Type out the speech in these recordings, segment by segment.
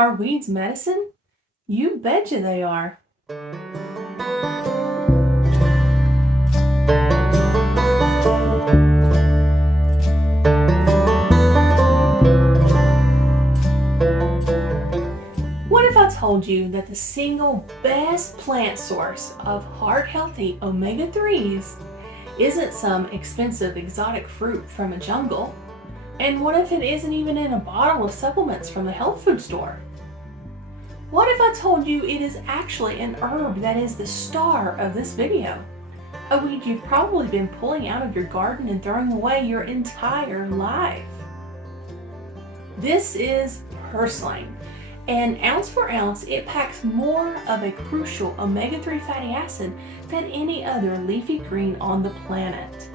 Are weeds medicine? You betcha they are. What if I told you that the single best plant source of heart healthy omega 3s isn't some expensive exotic fruit from a jungle? And what if it isn't even in a bottle of supplements from the health food store? What if I told you it is actually an herb that is the star of this video? A weed you've probably been pulling out of your garden and throwing away your entire life. This is purslane, and ounce for ounce, it packs more of a crucial omega-3 fatty acid than any other leafy green on the planet.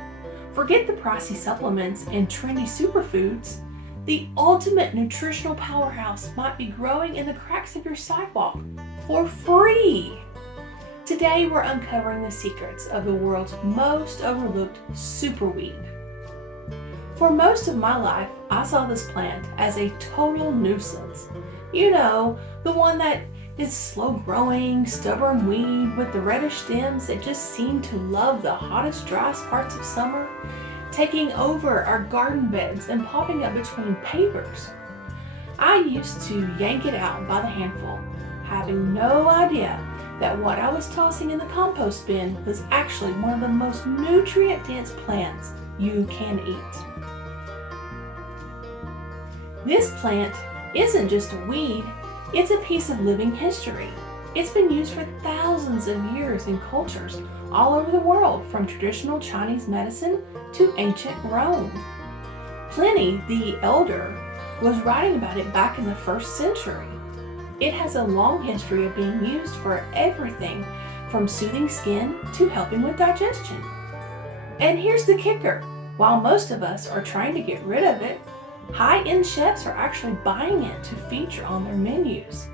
Forget the pricey supplements and trendy superfoods. The ultimate nutritional powerhouse might be growing in the cracks of your sidewalk for free. Today, we're uncovering the secrets of the world's most overlooked superweed. For most of my life, I saw this plant as a total nuisance. You know, the one that is slow growing, stubborn weed with the reddish stems that just seem to love the hottest, driest parts of summer, taking over our garden beds and popping up between pavers. I used to yank it out by the handful, having no idea that what I was tossing in the compost bin was actually one of the most nutrient-dense plants you can eat. This plant isn't just a weed, it's a piece of living history. It's been used for thousands of years in cultures all over the world, from traditional Chinese medicine to ancient Rome. Pliny the Elder was writing about it back in the 1st century. It has a long history of being used for everything from soothing skin to helping with digestion. And here's the kicker. While most of us are trying to get rid of it, high-end chefs are actually buying it to feature on their menus.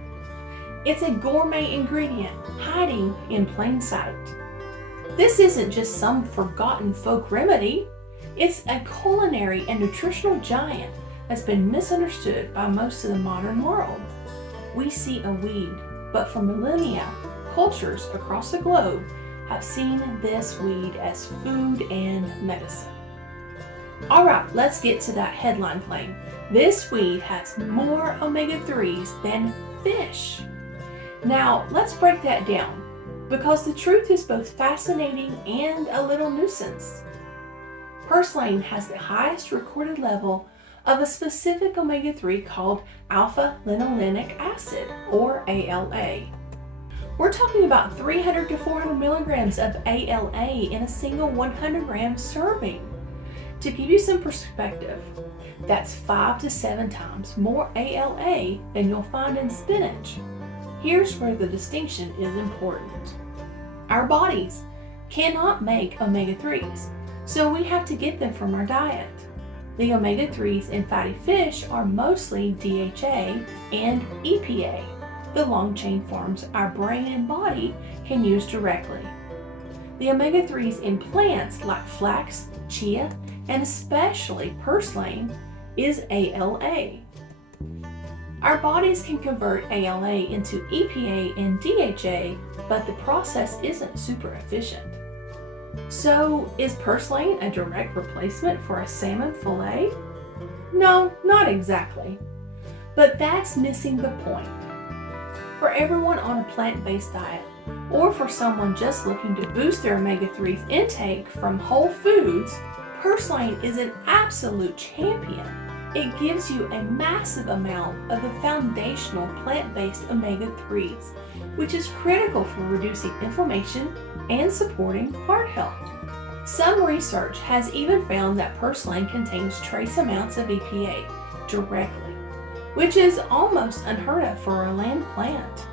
It's a gourmet ingredient hiding in plain sight. This isn't just some forgotten folk remedy. It's a culinary and nutritional giant that's been misunderstood by most of the modern world. We see a weed, but for millennia, cultures across the globe have seen this weed as food and medicine. All right, let's get to that headline claim. This weed has more omega-3s than fish. Now, let's break that down, because the truth is both fascinating and a little nuisance. Purslane has the highest recorded level of a specific omega-3 called alpha-linolenic acid, or ALA. We're talking about 300 to 400 milligrams of ALA in a single 100 gram serving. To give you some perspective, that's 5 to 7 times more ALA than you'll find in spinach. Here's where the distinction is important. Our bodies cannot make omega-3s, so we have to get them from our diet. The omega-3s in fatty fish are mostly DHA and EPA, the long-chain forms our brain and body can use directly. The omega-3s in plants like flax, chia, and especially purslane is ALA. Our bodies can convert ALA into EPA and DHA, but the process isn't super efficient. So, is purslane a direct replacement for a salmon fillet? No, not exactly. But that's missing the point. For everyone on a plant-based diet, or for someone just looking to boost their omega-3 intake from whole foods, purslane is an absolute champion. It gives you a massive amount of the foundational plant-based omega-3s, which is critical for reducing inflammation and supporting heart health. Some research has even found that purslane contains trace amounts of EPA directly, which is almost unheard of for a land plant.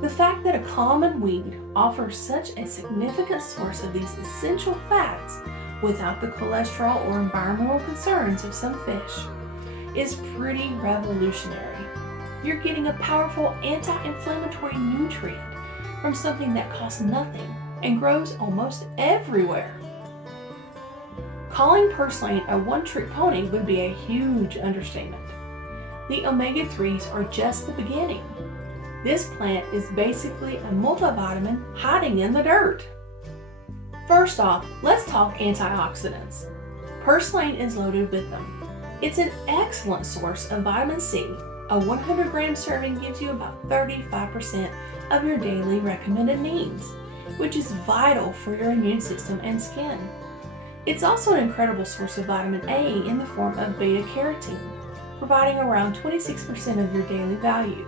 The fact that a common weed offers such a significant source of these essential fats without the cholesterol or environmental concerns of some fish is pretty revolutionary. You're getting a powerful anti-inflammatory nutrient from something that costs nothing and grows almost everywhere. Calling purslane a one-trick pony would be a huge understatement. the omega-3s are just the beginning. This plant is basically a multivitamin hiding in the dirt. First off, let's talk antioxidants. Purslane is loaded with them. It's an excellent source of vitamin C. A 100-gram serving gives you about 35% of your daily recommended needs, which is vital for your immune system and skin. It's also an incredible source of vitamin A in the form of beta-carotene, providing around 26% of your daily value.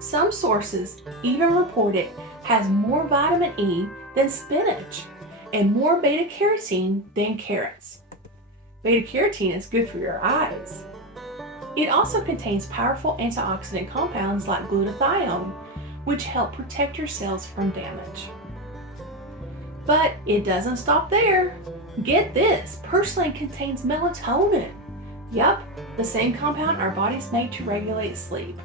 Some sources even report it has more vitamin E than spinach and more beta-carotene than carrots. Beta-carotene is good for your eyes. It also contains powerful antioxidant compounds like glutathione, which help protect your cells from damage. But it doesn't stop there. Get this, purslane contains melatonin. Yup, the same compound our bodies make to regulate sleep.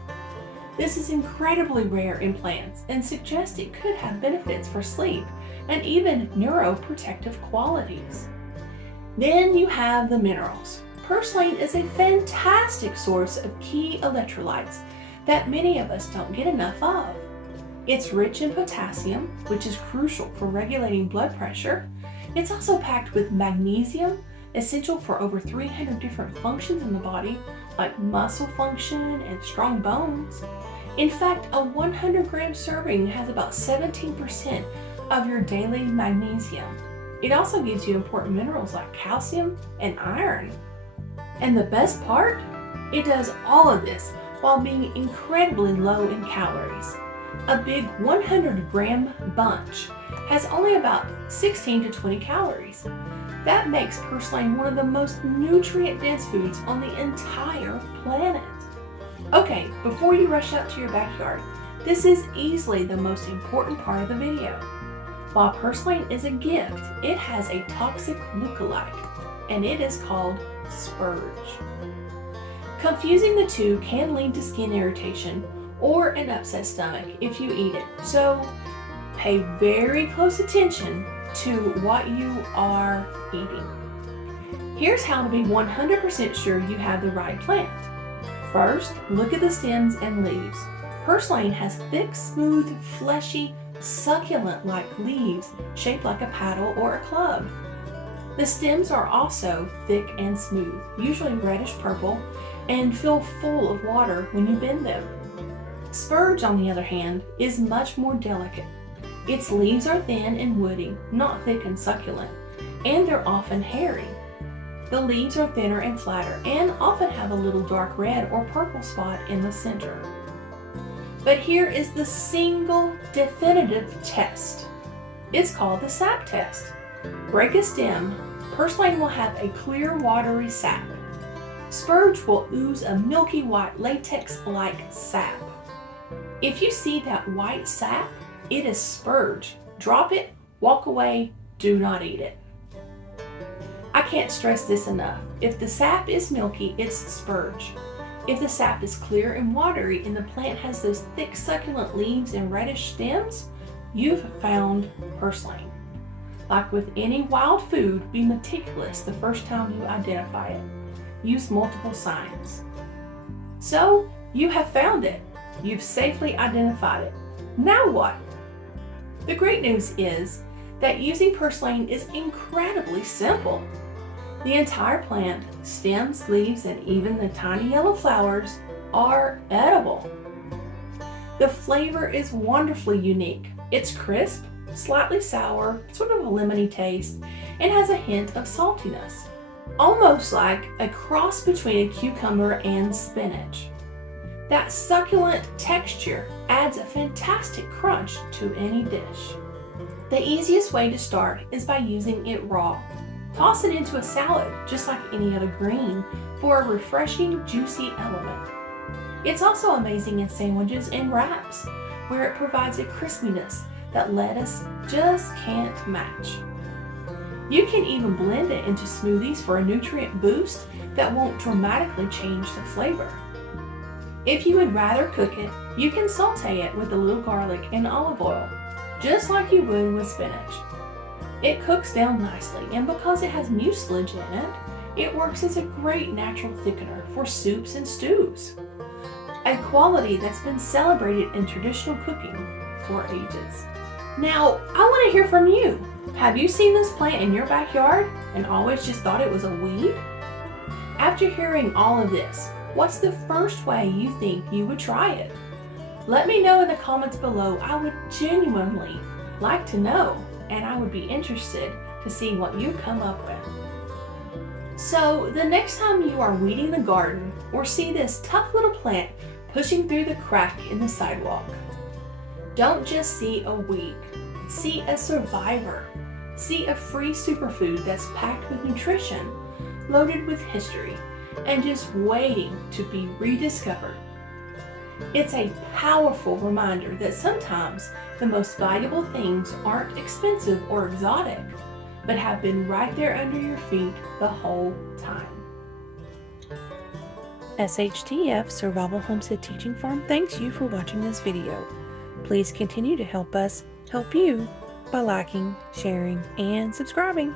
This is incredibly rare in plants and suggests it could have benefits for sleep and even neuroprotective qualities. Then you have the minerals. Purslane is a fantastic source of key electrolytes that many of us don't get enough of. It's rich in potassium, which is crucial for regulating blood pressure. It's also packed with magnesium, essential for over 300 different functions in the body, like muscle function and strong bones. In fact, a 100-gram serving has about 17% of your daily magnesium. It also gives you important minerals like calcium and iron. And the best part? It does all of this while being incredibly low in calories. A big 100-gram bunch has only about 16 to 20 calories. That makes purslane one of the most nutrient-dense foods on the entire planet. Okay, before you rush out to your backyard, this is easily the most important part of the video. While purslane is a gift, it has a toxic lookalike, and it is called spurge. Confusing the two can lead to skin irritation or an upset stomach if you eat it, so pay very close attention to what you are eating. Here's how to be 100% sure you have the right plant. First, look at the stems and leaves. Purslane has thick, smooth, fleshy, succulent-like leaves shaped like a paddle or a club. The stems are also thick and smooth, usually reddish-purple, and feel full of water when you bend them. Spurge, on the other hand, is much more delicate. Its leaves are thin and woody, not thick and succulent, and they're often hairy. The leaves are thinner and flatter, and often have a little dark red or purple spot in the center. But here is the single definitive test. It's called the sap test. Break a stem. Purslane will have a clear, watery sap. Spurge will ooze a milky white latex-like sap. If you see that white sap, it is spurge. Drop it, walk away, do not eat it. I can't stress this enough. If the sap is milky, it's spurge. If the sap is clear and watery and the plant has those thick succulent leaves and reddish stems, you've found purslane. Like with any wild food, be meticulous the first time you identify it. Use multiple signs. So, you have found it. You've safely identified it. Now what? The great news is that using purslane is incredibly simple. The entire plant, stems, leaves, and even the tiny yellow flowers are edible. The flavor is wonderfully unique. It's crisp, slightly sour, sort of a lemony taste, and has a hint of saltiness, almost like a cross between a cucumber and spinach. That succulent texture adds a fantastic crunch to any dish. The easiest way to start is by using it raw. Toss it into a salad, just like any other green, for a refreshing, juicy element. It's also amazing in sandwiches and wraps, where it provides a crispiness that lettuce just can't match. You can even blend it into smoothies for a nutrient boost that won't dramatically change the flavor. If you would rather cook it, you can saute it with a little garlic and olive oil, just like you would with spinach. It cooks down nicely, and because it has mucilage in it, It works as a great natural thickener for soups and stews, a quality that's been celebrated in traditional cooking for ages. Now, I want to hear from you. Have you seen this plant in your backyard and always just thought it was a weed? After hearing all of this, what's the first way you think you would try it? Let me know in the comments below. I would genuinely like to know, and I would be interested to see what you come up with. So the next time you are weeding the garden or see this tough little plant pushing through the crack in the sidewalk, don't just see a weed, see a survivor. See a free superfood that's packed with nutrition, loaded with history, and just waiting to be rediscovered. It's a powerful reminder that sometimes the most valuable things aren't expensive or exotic, but have been right there under your feet the whole time. SHTF Survival Homestead Teaching Farm thanks you for watching this video. Please continue to help us help you by liking, sharing, and subscribing.